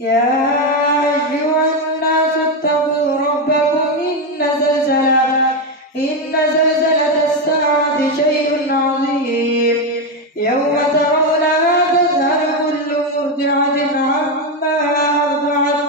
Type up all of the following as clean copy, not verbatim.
يا أيها الناس اتقوا ربكم إن زلزلة الساعة شيء عظيم يوم ترونها تذهل كل مرضعة عما أرضعت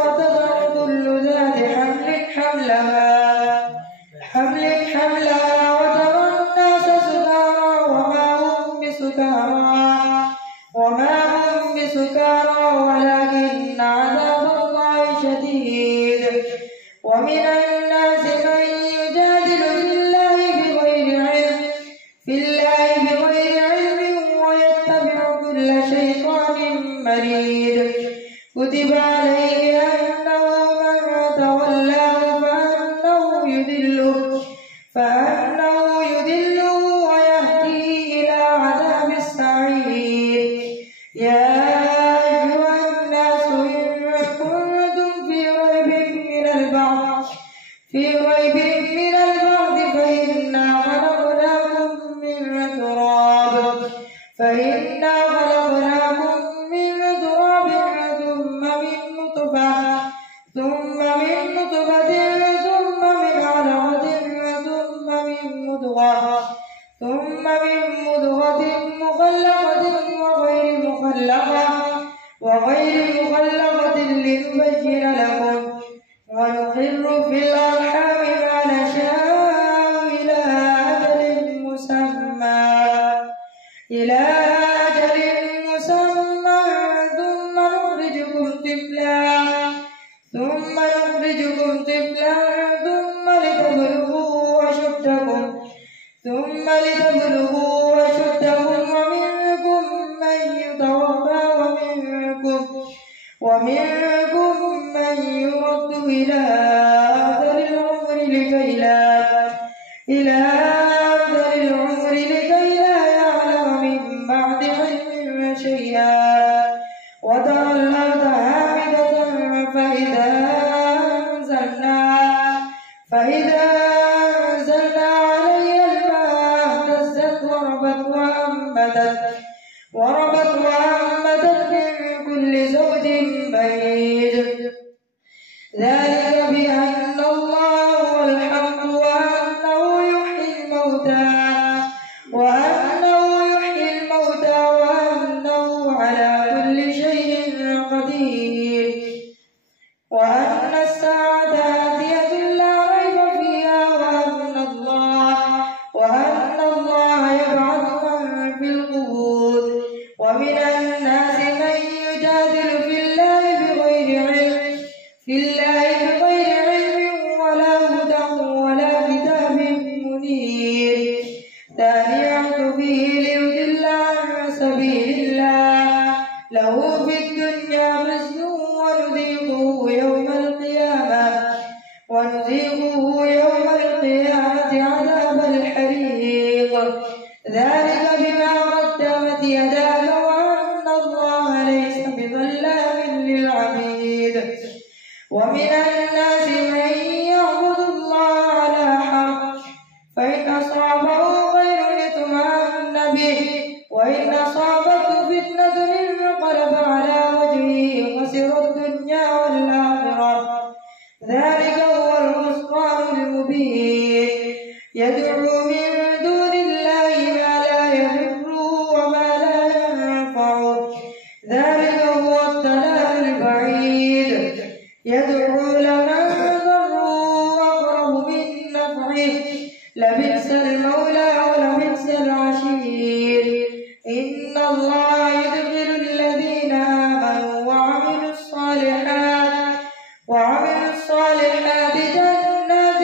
وتضع كل ذات حملها وترى الناس سكارى وما هم بسكارى ولكن عذاب الله شديد. ومن الناس من يجادل في الله بغير علم ويتبع كل شيطان مريد. كتب عليه أنه من تولاه فأنه يضله ويهديه إلى عذاب السعير. يا أيها الناس إن كنتم في ريب من البعث فإنا خلقناكم من تراب ثم من نطفة ثم من علقة ثم من مضغة مخلقة وغير مخلقة لنبين لكم ونقر في الأرحام ما نشاء إلى أجل مسمى ثم نخرجكم طفلا ثم لتبلغوا أشدكم ومنكم من يتوفى ومنكم من يرد إلى أرذل العمر لكي لا يعلم من بعد علم شيئا. وترى الأرض هامدة فإذا أنزلنا عليها الماء اهتزت وربت وأنبتت من كل زوج بهيج. ذلك بأن الله هو الحق وأنه يحيي الموتى وأنه على كل شيء قدير. وأن الساعة آتية لا ريب فيها وأن الله يبعث من في القبور. ومن الناس من يجادل في الله بغير علم ولا هدى ولا كتاب منير. ثاني عطفه ليضل عن سبيل الله له في الدنيا خزي ونذيقه يوم القيامة عذاب الحريق. ذلك بما قدمت يداك وأن الله ليس بظلام للعبيد. ومن الناس من يعبد الله على حرف فإن أصابه خير اطمأن به وإن أصابته فتنة انقلب على وجهه خسر الدنيا والآخرة. ذلك هو الخسران المبين. يدعو من دون الله ما لا يضره وما لا ينفعه. ذلك هو الضلال البعيد. يدعو لمن ضره أقرب من نفعه لبئس المولى ولبئس العشير. إن الله يدخل الذين آمنوا وعملوا الصالحات جنات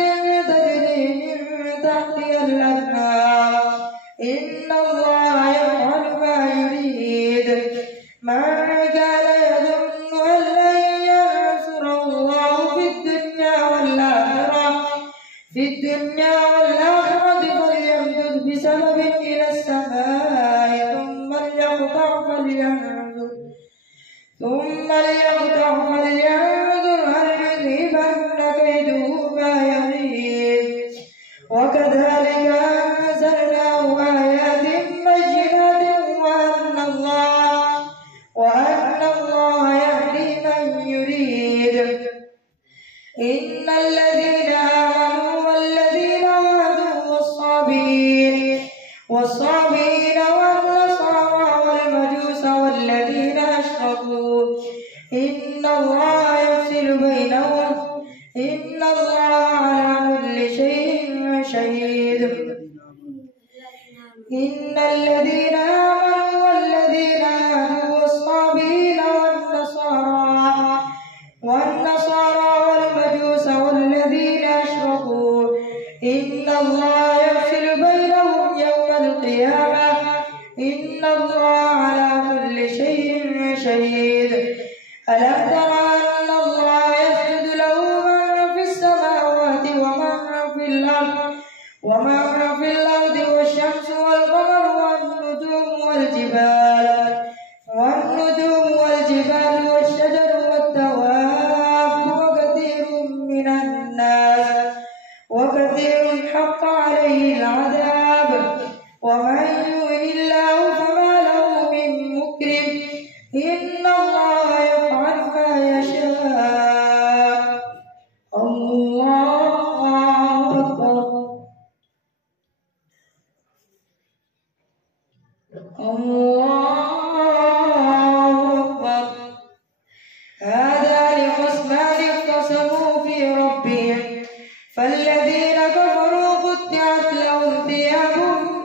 تجري من تحتها الأنهار. إن الله يفعل ما يريد. من كان يظن أن لن ينصره الله في الدنيا والآخرة فليمدد بسبب إلى السماء ثم ليقطع فلينظر هل يذهبن كيده ما يغيظ. وكذلك أنزلناه آيات بينات إن الله يفصل بينهم إن الله على كل شيء شهيد. إن الذين آمنوا والذين هادوا والصابئين والنصارى والمجوس والذين أشركوا إن الله يفصل بينهم يوم القيامة إن الله على كل شيء شهيد. ألم تر أن الله يسجد له من في السماوات ومن في الأرض والشمس والقمر والنجوم والجبال والشجر والدواب وكثير حق عليه العذاب ومن يهن الله فما له من مكرم إن الله يفعل ما يشاء. الله أكبر. هذا لخصمان اختصموا في ربهم فالذين كفروا قطعت لهم ثياب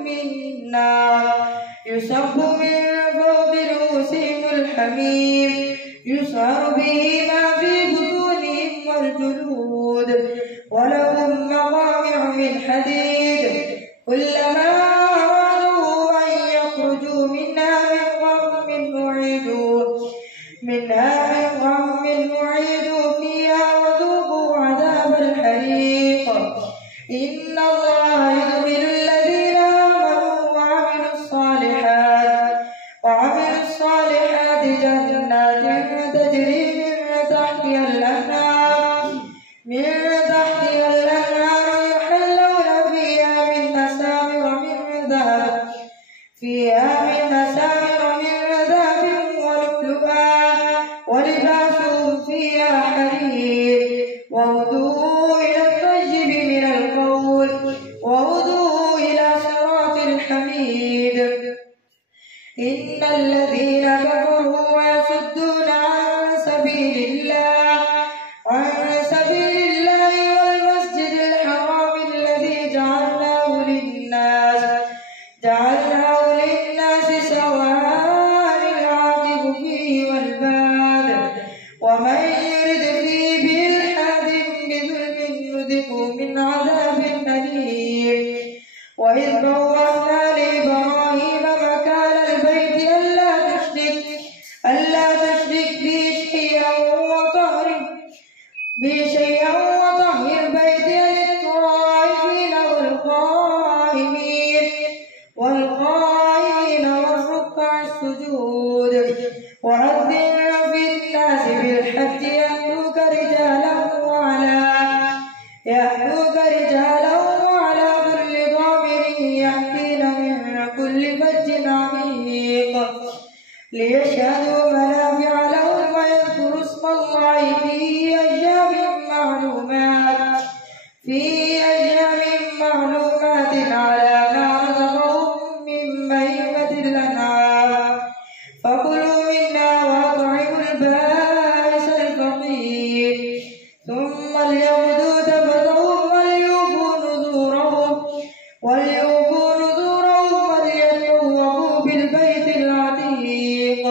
من نار يصب من فوق رؤوسهم الحميم يسعر به ما في بطونهم والجلود ولهم مقامع من حديد كلما أرادوا أن يخرجوا منها من غم أعيدوا فيها وذوقوا عذاب الحريق. إن الله يدخل الذين آمنوا وعملوا الصالحات جنات تجري من تحتها الأنهار يحلون فيها من أساور من ذهب ولؤلؤا ولباسهم فيها حرير وهدوا إلى الطيب من القول وهدوا إلى صراط الحميد. إن الذين كفروا ويصدون عن سبيل الله والمسجد الحرام الذي جعلناه للناس سواء العاكف فيه والباد ومن يرد فيه بإلحاد بظلم نذقه من عذاب أليم. وإذ بوأنا لإبراهيم مكان البيت ألا تشرك بي شيئا وطهر بيتي للطائفين والقائمين والركع السجود. وأذن في الناس بالحج يأتوك رجالا وعلى كل ضامر يأتين من كل فج عميق ليشهدوا منافع لهم ويذكروا اسم الله في أيام معلومات على ما رزقهم من بهيمة الأنعام فكلوا منها وأطعموا البائس الفقير ثم ليغدوا تفثهم وليوفوا نذورهم وليطوفوا بالبيت العتيق.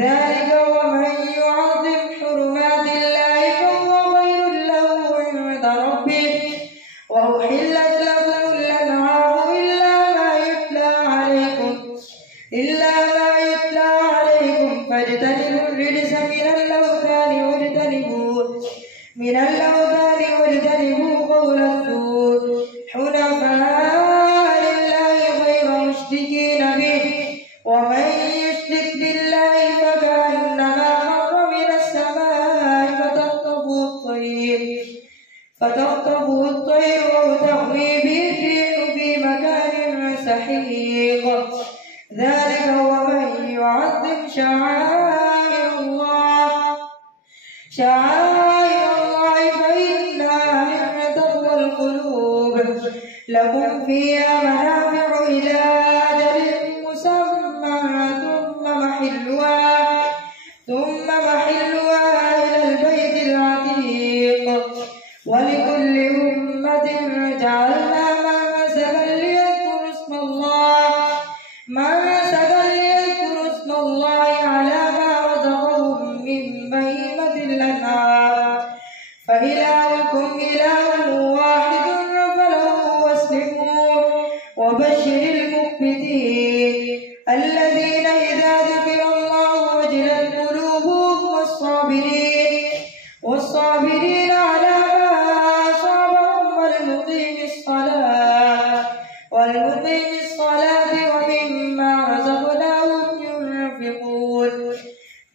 ذلك ومن يعظم حرمات الله فهو خير له عند ربه. وأحلت لكم الأنعام إلا ما يتلى عليكم فاجتنبوا الرجس من الأوثان واجتنبوا قول الزور حنفاء لله غير مشركين به ومن يشرك بالله فكأنما خر من السماء فتخطفه الطير أو تهوي به الريح في مكان سحيق. ذلك ومن يعظم شعائر الله فإنها من تقوى القلوب. لكم فيها منافع إلى أجل مسمى ثم محلها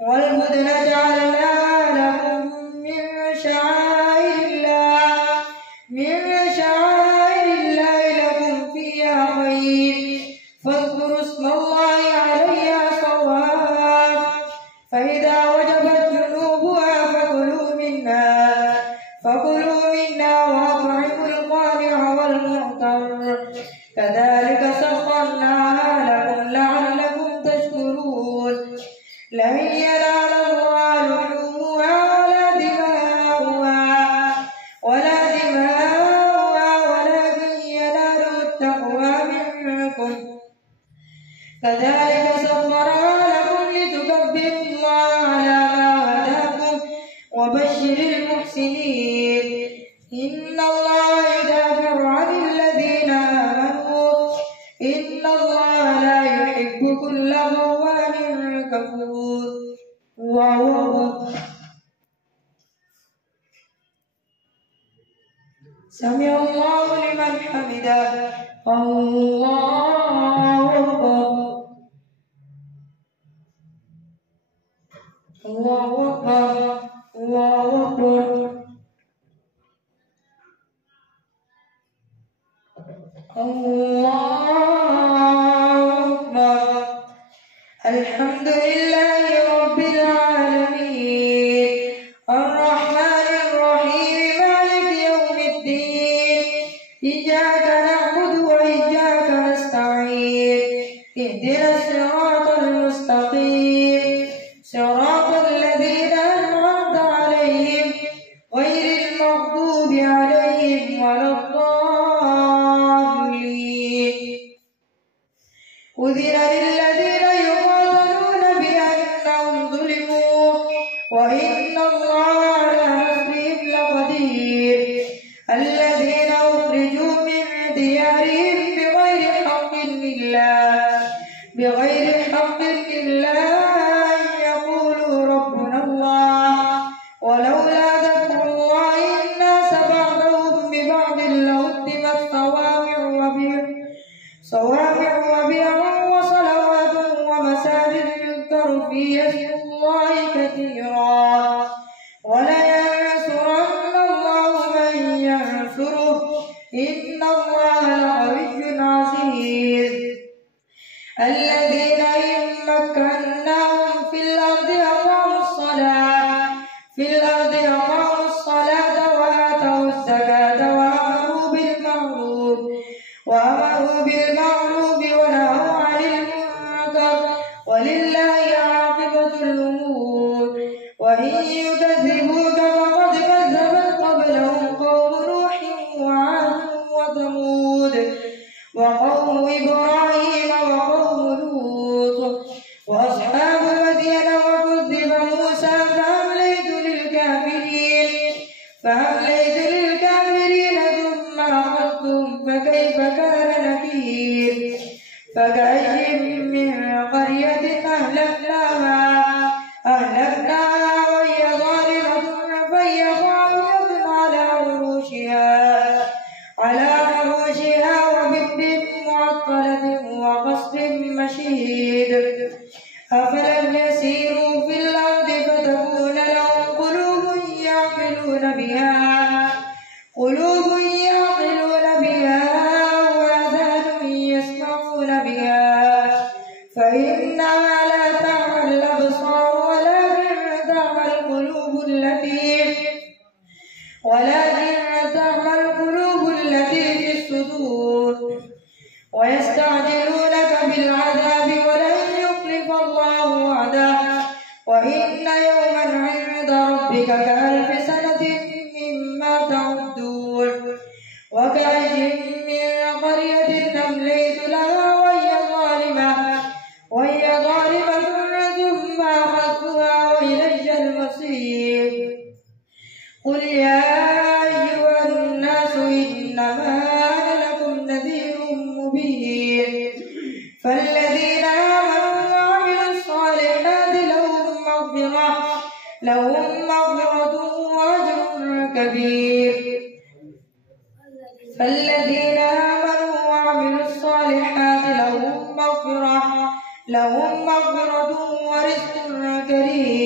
والبدن جعلناها لكم من شعائر الله لكم فيها خير فاذكروا اسم الله عليها صواف فإذا وجبت جنوبها فكلوا منها وأطعموا القانع والمعتر كذلك سخرناها لكم لعلكم تشكرون لن ينال الله لحومها ولا دماؤها ولكن يناله التقوى منكم كذلك سخرها لكم لتكبروا الله على ما هداكم وبشر المحسنين إن الله يدافع عن الذين آمنوا إن الله لا يحب كل خوان كفور سمع الله لمن حمده الله أكبر الله أكبر الله أكبر الله أكبر الحمد لله رب العالمين الرحمن الرحيم مالك يوم الدين إياك نعبد وإياك نستعين اهدنا الصراط المستقيم صراط الذين أنعمت عليهم غير المغضوب عليهم ولا الضالين أذن للذين يقاتلون بأنهم ظلموا وإن الله على نصرهم لقدير الذين أخرجوا من ديارهم بغير حق إلا أن يقولوا ربنا الله ولولا دفع الله الناس بعضهم ببعض لهدمت صوامع وصلوات ومساجد يذكر فيها اسم الله كثيرا ولينصرن الله من ينصره إن الله لقوي عزيز الذين إن مكناهم في الأرض أقاموا الصلاة وآتوا الزكاة وأمروا بالمعروف ونهوا عن المنكر ولله عاقبة الأمور وإن يكذبوك فقد كذبت قبلهم قوم نوح وعاد وثمود وقوم إبراهيم وقوم لوط وأصحاب مدين وكذب موسى فأمليت للكافرين ثم أخذتهم فكيف كان نكير فكأي من قرية أهلكناها وهي ظالمة فهي خاوية على عروشها وبئر معطلة وقصر مشيد أفلم يسيروا في الأرض فتكون لهم قلوب يعقلون بها وآذان يسمعون بها فإنها لا تعمى الأبصار ولكن تعمى القلوب التي في الصدور ويستعجلونك بالعذاب ولن يخلف الله وعده وإن يوما عند ربك كألف سنة مما تعدون وكأي من قرية أمليت لها وهي ظالمة ثم أخذتها وإلي المصير قل يا أيها الناس إنما أنا لكم نذير مبين فالذين آمنوا وعملوا الصالحات لهم مغفرة وأجر كبير فالذين آمنوا وعملوا الصالحات لهم مغفرة ورزق كريم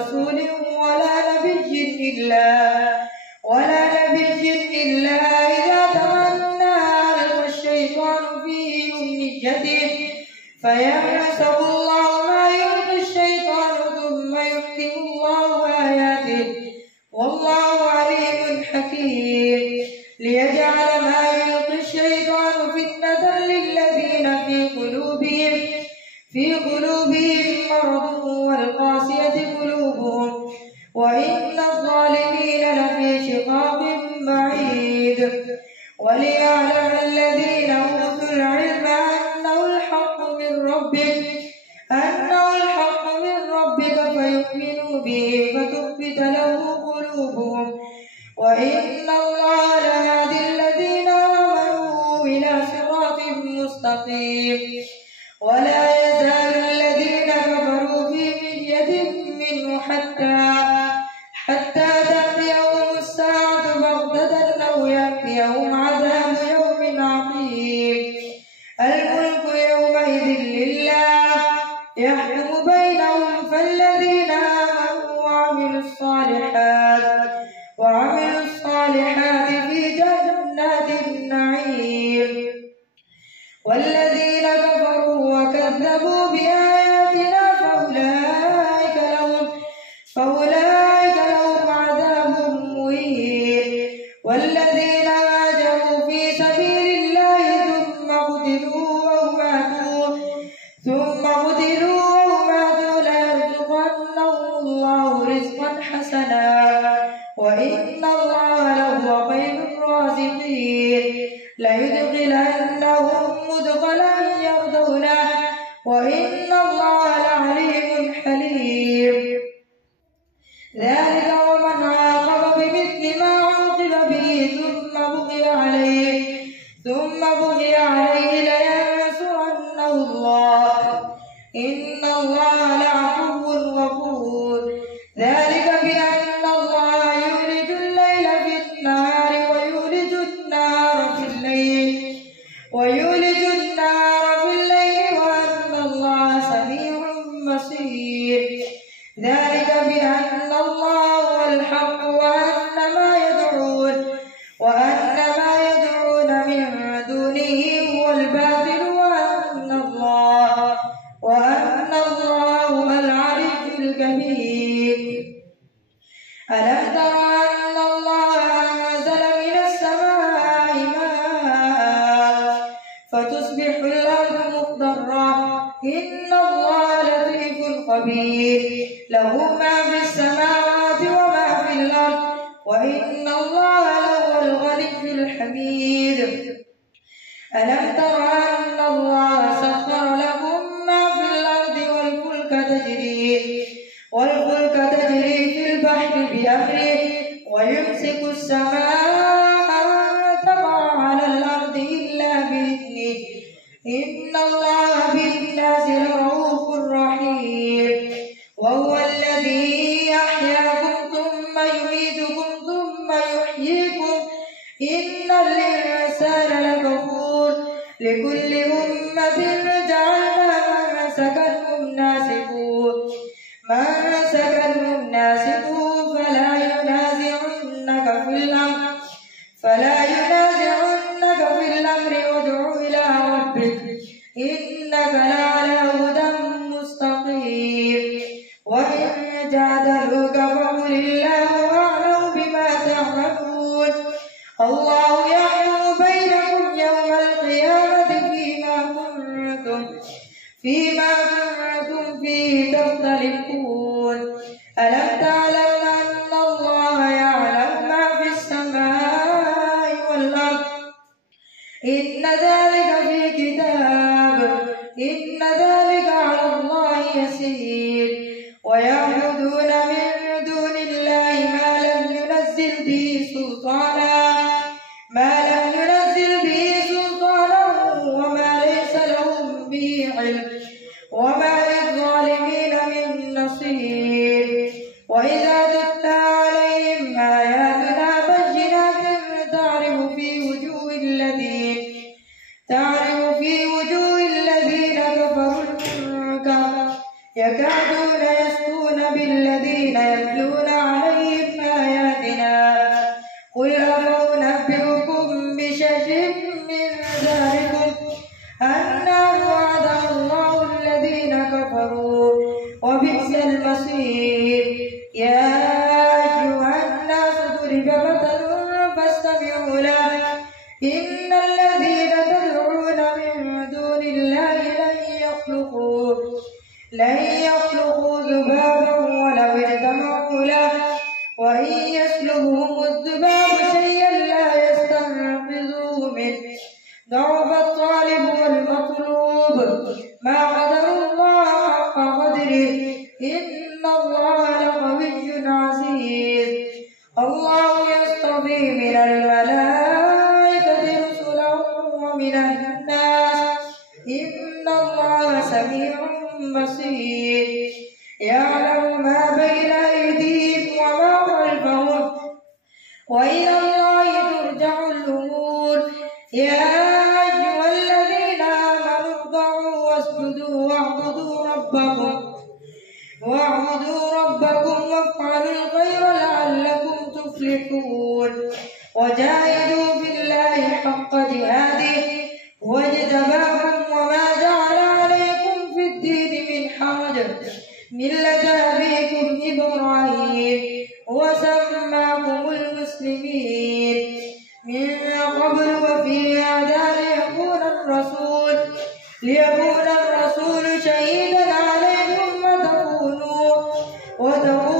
رسول ولا نبي إلا إذا تمنى ألقى الشيطان في أمنيته فينسخ الله ما يلقي الشيطان ثم يحكم الله آياته والله عليم حكيم ليجعل ما يلقي الشيطان فتنة للذين في قلوبهم مرض والقاسية قلوبهم وإن الظالمين لفي شقاق بعيد وليعلم الذين أوتوا العلم أنه الحق من ربك فيؤمنوا به فتخبت له قلوبهم وإن الله لهادي الذين آمنوا إلى صراط مستقيم ولا يزال الذين كفروا في مرية منه حتى تأتيهم الساعة بغتة أو يأتيهم عذاب يوم عقيم الملك يومئذ لله يحكم بينهم فالذين آمنوا وعملوا الصالحات في جنات النعيم والذين كفروا وكذبوا بآياتنا فأولئك لهم عذاب مهين والذين هاجروا في سبيل الله ثم قتلوا أو ماتوا ليرزقنهم الله رزقا حسنا وإن الله لهو خير الرازقين ليدخلنهم مدخلا يرضونه وإن الله لعليم حليم ذلك ومن عاقب بمثل ما عوقب به ثم بغي عليه لينصرنه الله إن الله لعفو غفور ذلك بأن الله يولج الليل في النهار ويولج النهار في الليل وأن الله سميع بصير ذلك بأن الله هو الحق وأن ما يدعون من دونه هو الباطل وأن الله هو العلي الكبير ألم تر أن الله أنزل من السماء ماء فتصبح الأرض مخضرة إن الله لطيف خبير له ما في السماوات وما في الأرض وإن الله لهو الغني الحميد ألم تر أن الله سخر لكم ما في الأرض والفلك تجري في البحر بأمره ويمسك السماء أن تقع على الأرض إلا بإذنه إن الله بالناس لرؤوف رحيم وهو الذي أحياكم ثم يميتكم ثم يحييكم إن الإنسان لكفور لكل أمة جعلنا منسكهم ناسكوه فلا ينازعنك في الأمر وادع إلى ربك إنك لعلى هدى مستقيم وإن جادلوك فقل الله أعلم بما تعملون الله يحكم بينكم يوم القيامة فيما كنتم فيه تختلفون ألم تعلم أن الله يعلم ما في السماء والأرض إن ذلك في كتاب إن ذلك على الله يسير ويعبدون من دون الله ما لم ينزل به سلطانا وما ليس لهم به علم وما للظالمين من نصير وإذا تتلى عليهم آياتنا بينات تعرف في وجوه الذين كفروا المنكر يكادون يسطون بالذين يعلم ما بين أيديهم وما خلفهم وإلى الله ترجع الأمور. يا أيها الذين آمنوا اركعوا واسجدوا واعبدوا ربكم وافعلوا الخير لعلكم تفلحون. وجاهدوا في الله حق جهاده هو اجتباكم وما جعل عليكم في الدين من حرج ملة أبيكم إبراهيم وسماكم المسلمين من قبل وفي هذا ليكون الرسول شهيدا عليكم وتكونوا